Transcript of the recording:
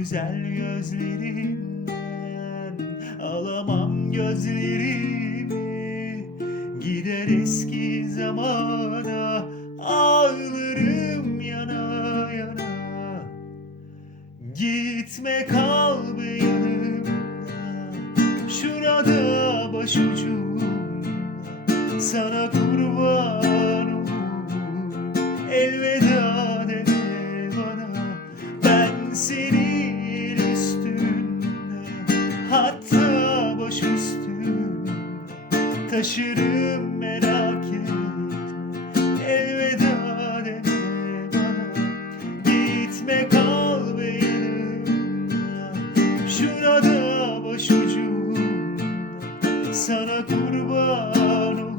güzel gözlerinden Alamam gözlerimi. Gider eski zamana Ağlarım yana yana. Gitme kal yanımda Şurada başucumda. Sana kurban olur Elveda deme bana. Ben üstünde hatta boş üstüm taşırım merak et elveda deme bana gitme kal benimle şurada boş ucum sana kurban ol.